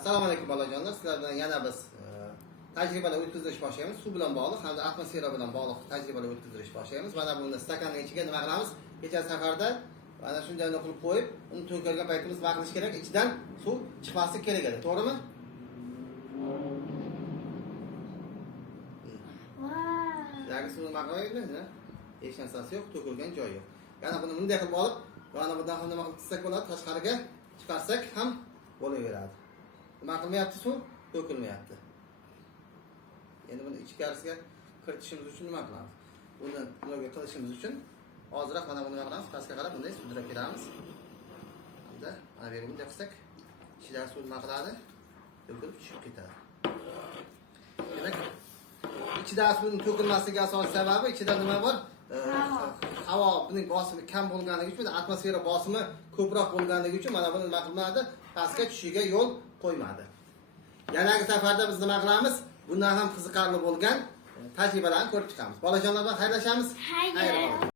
Assalomu alaykum bolajonlar. Sizlar bilan yana biz tajribalar o'tkazirish boshlaymiz. Suv bilan bog'liq hamda atmosfera bilan bog'liq tajribalar o'tkazirish boshlaymiz. Mana buni stakanning ichiga nima qilamiz? Kecha safarda mana shunday qilib qo'yib, uni to'kilgan paytimiz nima qilish kerak? Ichidan suv chiqmasligi kerak edi. To'g'rimi? Ya'ni suvni nima qilayapmiz? Hech narsasi yo'q, to'kilgan joyi yo'q. Yana buni bunday qilib olib, mana bundan ham nima qilib tutsak bo'ladi? Tashqariga chiqarsak ham bo'laveradi. Nima qilmayapti suv? To'kilmayapti. Endi buni ichkarisiga kiritishimiz uchun nima qilamiz? Buni ularga qilishimiz uchun hozirroq mana buni nima qilamiz? Pastga qarab bunday sudrab beramiz. Hamda mana bu yerga bunday qilsak, ichidagi suv nima qiladi? To'kilib tushib ketadi. Demak, ichidagi suvning to'kilmasligiga asosiy sababi ichida nima bor? Havo buning bosimi kam bo'lganligi uchun, atmosfera bosimi ko'proq bo'lganligi uchun mana buni nima qilmadi? Pastga tushishiga yo'l qo'ymadi. Yanagi safarda biz nima qilamiz? Bundan ham qiziqarli bo'lgan tajribalarni ko'rib chiqamiz. Bolajonlar bilan xayrlashamiz. Xayr.